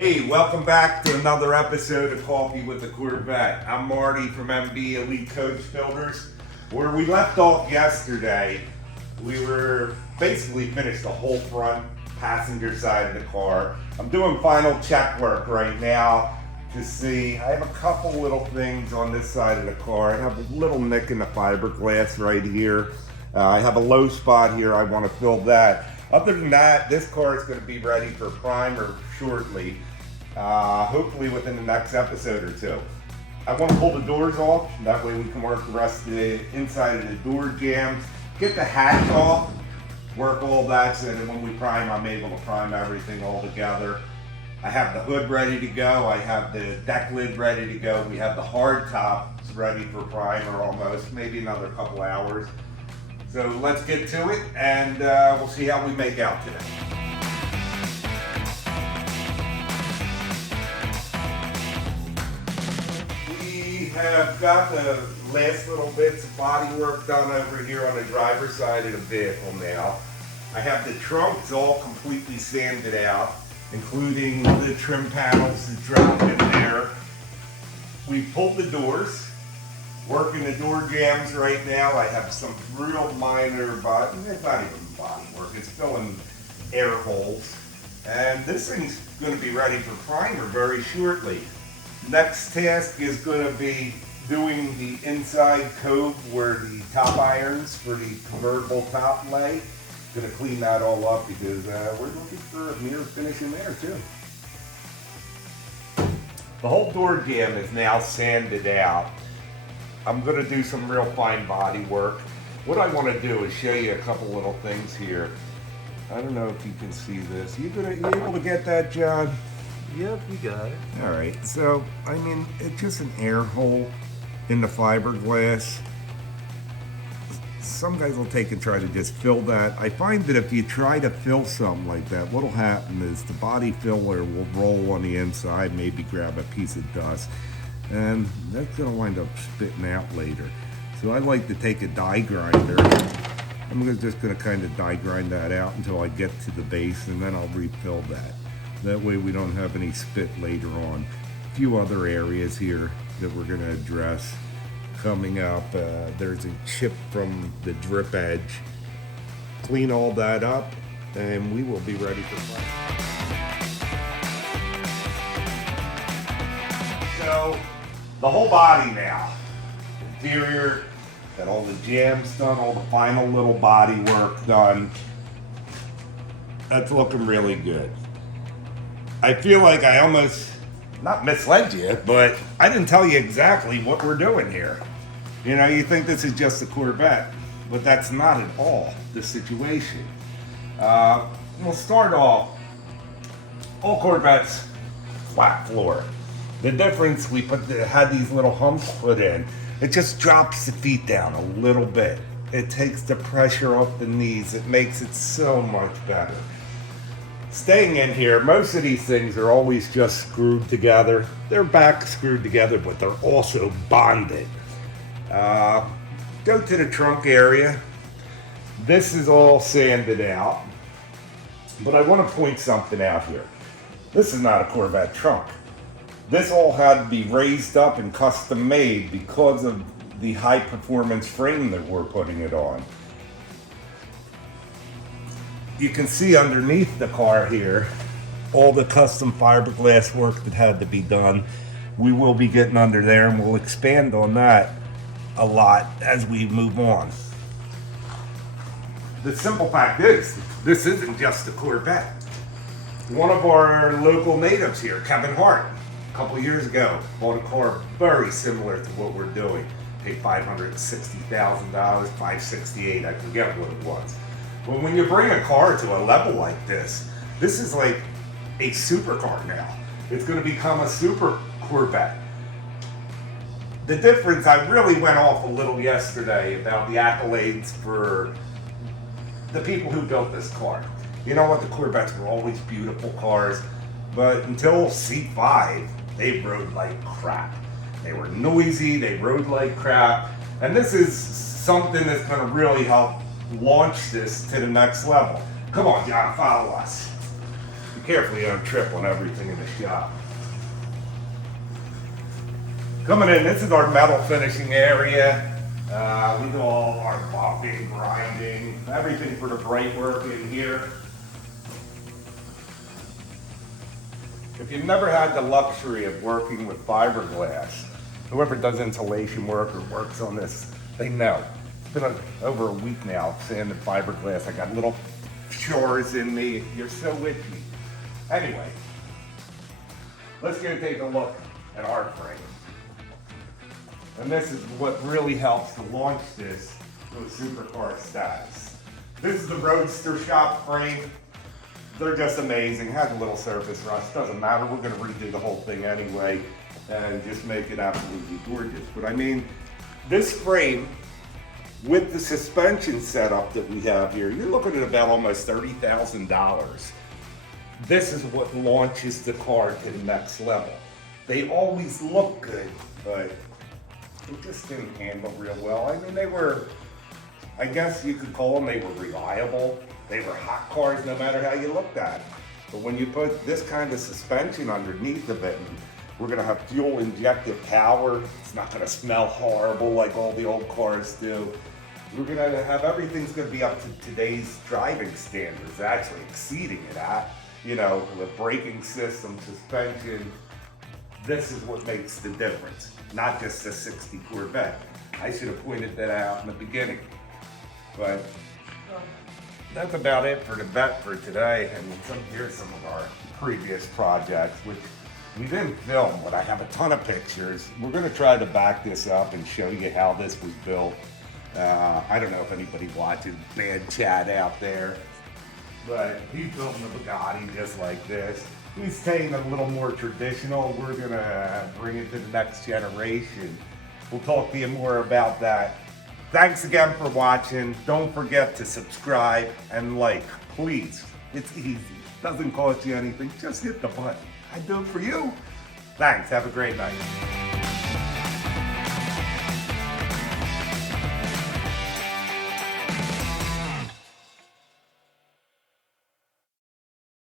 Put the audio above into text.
Hey, welcome back to another episode of Coffee with the Corvette. I'm Marty from MB Elite Coach Builders. Where we left off yesterday, we were basically finished the whole front passenger side of the car. I'm doing final check work right now to see. I have a couple little things on this side of the car. I have a little nick in the fiberglass right here. I have a low spot here. I want to fill that. Other than that, this car is going to be ready for primer shortly. Hopefully within the next episode or two. I want to pull the doors off, that way we can work the rest of the inside of the door jambs, get the hatch off, work all that so that when we prime, I'm able to prime everything all together. I have the hood ready to go, I have the deck lid ready to go, we have the hard tops ready for primer almost, maybe another couple hours. So let's get to it and we'll see how we make out today. Have got the last little bits of body work done over here on the driver's side of the vehicle now. I have the trunks all completely sanded out, including the trim panels that drop in there. We pulled the doors, working the door jambs right now. I have some real minor body, it's not even body work, it's filling air holes. And this thing's going to be ready for primer very shortly. Next task is going to be doing the inside cove where the top irons for the convertible top lay. Going to clean that all up because we're looking for a mirror finish in there too. The whole door jamb is now sanded out. I'm going to do some real fine body work. What I want to do is show you a couple little things here. I don't know if you can see this. You able to get that, John? Yep, you got it. All right, so, I mean, it's just an air hole in the fiberglass. Some guys will take and try to just fill that. I find that if you try to fill something like that, what'll happen is the body filler will roll on the inside, maybe grab a piece of dust, and that's gonna wind up spitting out later. So I like to take a die grinder. I'm just gonna kind of die grind that out until I get to the base, and then I'll refill that. That way we don't have any spit later on. A few other areas here that we're going to address coming up. There's a chip from the drip edge. Clean all that up and we will be ready for flight. So the whole body now. Interior, got all the jambs done, all the final little body work done. That's looking really good. I feel like I almost, not misled you, but I didn't tell you exactly what we're doing here. You know, you think this is just a Corvette, but that's not at all the situation. We'll start off, all Corvettes, flat floor. The difference, we had these little humps put in. It just drops the feet down a little bit. It takes the pressure off the knees. It makes it so much better. Staying in here, most of these things are always just screwed together. They're back screwed together, but they're also bonded. Go to the trunk area. This is all sanded out. But I want to point something out here. This is not a Corvette trunk. This all had to be raised up and custom made because of the high performance frame that we're putting it on. You can see underneath the car here all the custom fiberglass work that had to be done. We will be getting under there and we'll expand on that a lot as we move on. The simple fact is, this isn't just a Corvette. One of our local natives here, Kevin Hart, a couple years ago, bought a car very similar to what we're doing. Paid $560,000, $568,000, I forget what it was. But when you bring a car to a level like this is like a supercar now. It's going to become a super Corvette. The difference, I really went off a little yesterday about the accolades for the people who built this car. You know what, the Corvettes were always beautiful cars, but until C5, they rode like crap. They were noisy, they rode like crap, and this is something that's going to really help launch this to the next level. Come on, John, follow us. You Carefully on trip on everything in the shop. Coming in, this is our metal finishing area. We do all our buffing, grinding, everything for the brake work in here. If you've never had the luxury of working with fiberglass, whoever does insulation work or works on this, they know. It's been over a week now sanding fiberglass. I got little shores in me. You're so itchy. Anyway, let's go take a look at our frame. And this is what really helps to launch this to a supercar status. This is the Roadster shop frame. They're just amazing. Has a little surface rust. Doesn't matter. We're going to redo the whole thing anyway and just make it absolutely gorgeous. But I mean, this frame with the suspension setup that we have here, you're looking at about almost $30,000. This is what launches the car to the next level. They always look good, but they just didn't handle real well. I mean, they were, I guess you could call them, they were reliable. They were hot cars no matter how you looked at it. But when you put this kind of suspension underneath of it, and we're gonna have fuel injected power, it's not gonna smell horrible like all the old cars do. We're gonna have, everything's gonna be up to today's driving standards, actually exceeding it at, you know, the braking system, suspension. This is what makes the difference, not just the 60 Corvette. I should have pointed that out in the beginning. But that's about it for the vet for today. And here's some of our previous projects, which we didn't film, but I have a ton of pictures. We're gonna try to back this up and show you how this was built. I don't know if anybody watches Bad Chat out there, but he's building a Bugatti just like this. He's staying a little more traditional. We're gonna bring it to the next generation. We'll talk to you more about that. Thanks again for watching. Don't forget to subscribe and like, please. It's easy. Doesn't cost you anything. Just hit the button. I do it for you. Thanks. Have a great night.